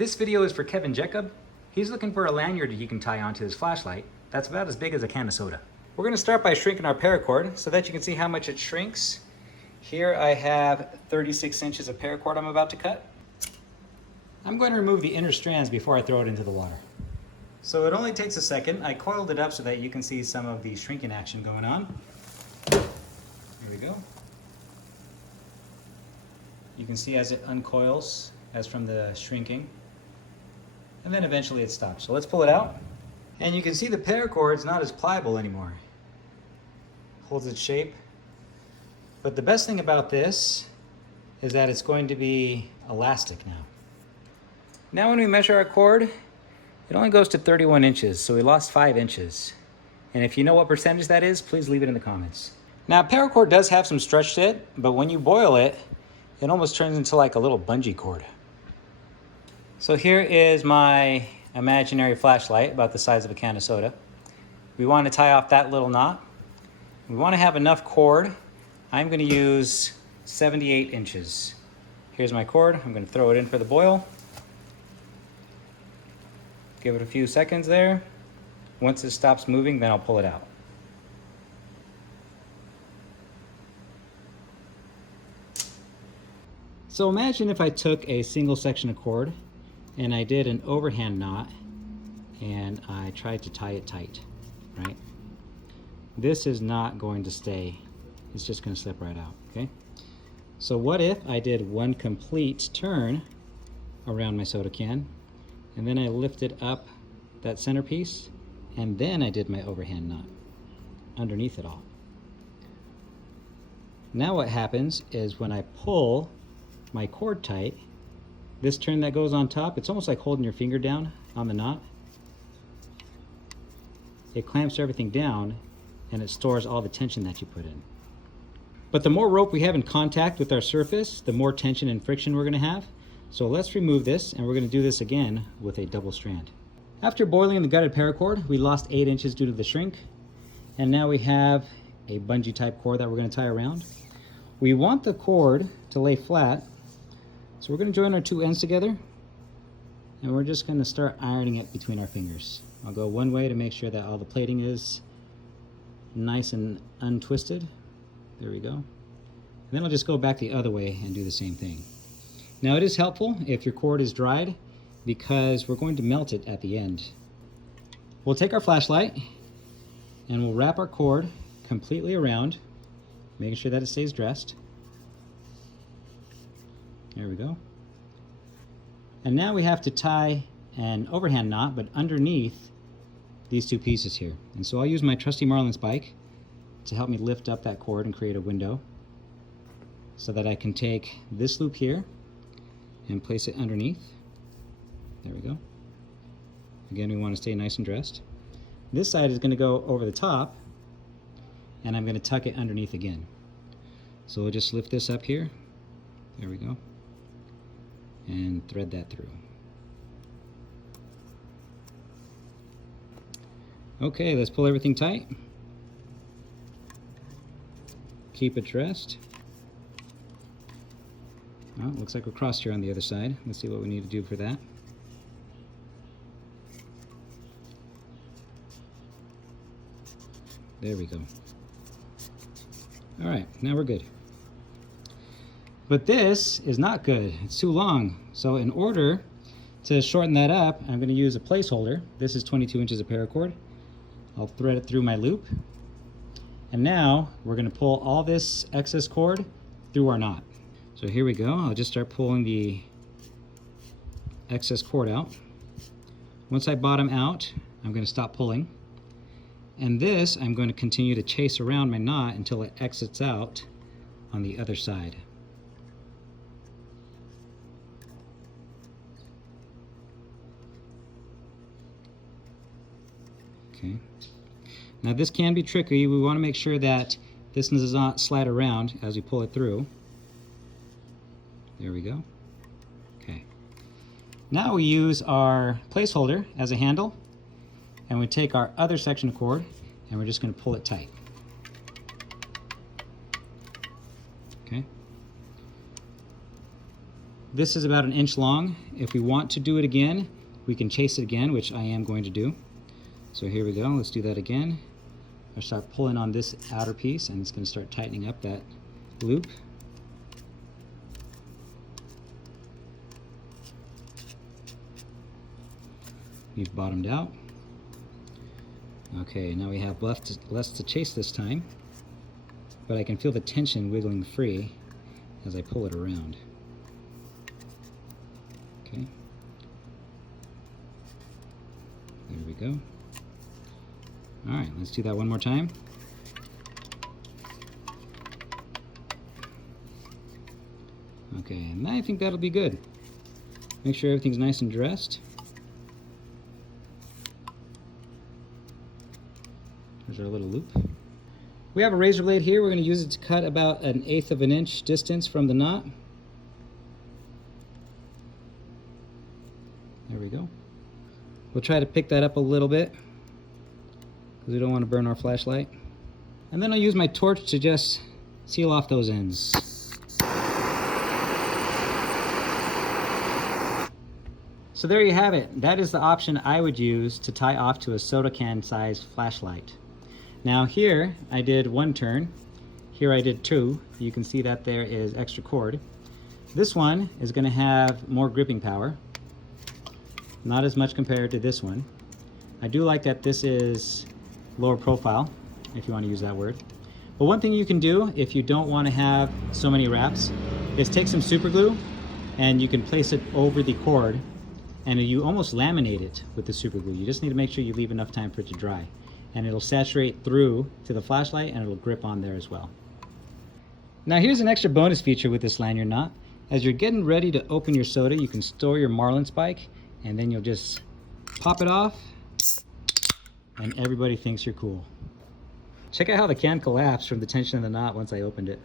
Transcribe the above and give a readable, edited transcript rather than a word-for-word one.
This video is for Kevin Jacob. He's looking for a lanyard he can tie onto his flashlight that's about as big as a can of soda. We're going to start by shrinking our paracord so that you can see how much it shrinks. Here I have 36 inches of paracord I'm about to cut. I'm going to remove the inner strands before I throw it into the water. So it only takes a second. I coiled it up so that you can see some of the shrinking action going on. Here we go. You can see as it uncoils, as from the shrinking. And then eventually it stops. So let's pull it out. And you can see the paracord's not as pliable anymore. Holds its shape. But the best thing about this is that it's going to be elastic now. Now when we measure our cord, it only goes to 31 inches, so we lost 5 inches. And if you know what percentage that is, please leave it in the comments. Now paracord does have some stretch to it, but when you boil it, it almost turns into like a little bungee cord. So here is my imaginary flashlight, about the size of a can of soda. We want to tie off that little knot. We want to have enough cord. I'm going to use 78 inches. Here's my cord. I'm going to throw it in for the boil. Give it a few seconds there. Once it stops moving, then I'll pull it out. So imagine if I took a single section of cord and I did an overhand knot and I tried to tie it tight, right? This is not going to stay. It's just going to slip right out, okay? So what if I did one complete turn around my soda can, and then I lifted up that centerpiece, and then I did my overhand knot underneath it all. Now what happens is when I pull my cord tight, this turn that goes on top, it's almost like holding your finger down on the knot. It clamps everything down and it stores all the tension that you put in. But the more rope we have in contact with our surface, the more tension and friction we're going to have. So let's remove this, and we're going to do this again with a double strand. After boiling the gutted paracord, we lost 8 inches due to the shrink. And now we have a bungee type cord that we're going to tie around. We want the cord to lay flat. So we're going to join our two ends together, and we're just going to start ironing it between our fingers. I'll go one way to make sure that all the plating is nice and untwisted. There we go. And then I'll just go back the other way and do the same thing. Now it is helpful if your cord is dried because we're going to melt it at the end. We'll take our flashlight and we'll wrap our cord completely around, making sure that it stays dressed. There we go. And now we have to tie an overhand knot, but underneath these two pieces here. And so I'll use my trusty Marlin spike to help me lift up that cord and create a window so that I can take this loop here and place it underneath. There we go. Again, we want to stay nice and dressed. This side is going to go over the top, and I'm going to tuck it underneath again. So we'll just lift this up here. There we go. And thread that through. Okay, let's pull everything tight. Keep it dressed. Oh, looks like we're crossed here on the other side. Let's see what we need to do for that. There we go. All right, now we're good. But this is not good. It's too long. So in order to shorten that up, I'm going to use a placeholder. This is 22 inches of paracord. I'll thread it through my loop. And now we're going to pull all this excess cord through our knot. So here we go. I'll just start pulling the excess cord out. Once I bottom out, I'm going to stop pulling. And this, I'm going to continue to chase around my knot until it exits out on the other side. Okay. Now this can be tricky. We want to make sure that this does not slide around as we pull it through. There we go. Okay. Now we use our placeholder as a handle, and we take our other section of cord and we're just going to pull it tight. Okay. This is about 1 inch long. If we want to do it again, we can chase it again, which I am going to do. So here we go, let's do that again. I'll start pulling on this outer piece and it's going to start tightening up that loop. We've bottomed out. Okay, now we have less to chase this time, but I can feel the tension wiggling free as I pull it around. Okay. There we go. All right, let's do that one more time. Okay, and I think that'll be good. Make sure everything's nice and dressed. There's our little loop. We have a razor blade here. We're going to use it to cut about 1/8 of an inch distance from the knot. There we go. We'll try to pick that up a little bit because we don't want to burn our flashlight. And then I'll use my torch to just seal off those ends. So there you have it. That is the option I would use to tie off to a soda can size flashlight. Now here I did 1 turn. Here I did 2. You can see that there is extra cord. This one is going to have more gripping power. Not as much compared to this one. I do like that this is lower profile, if you want to use that word. But one thing you can do if you don't want to have so many wraps is take some super glue and you can place it over the cord and you almost laminate it with the super glue. You just need to make sure you leave enough time for it to dry. And it'll saturate through to the flashlight and it'll grip on there as well. Now here's an extra bonus feature with this lanyard knot. As you're getting ready to open your soda, you can store your marlin spike and then you'll just pop it off and everybody thinks you're cool. Check out how the can collapsed from the tension of the knot once I opened it.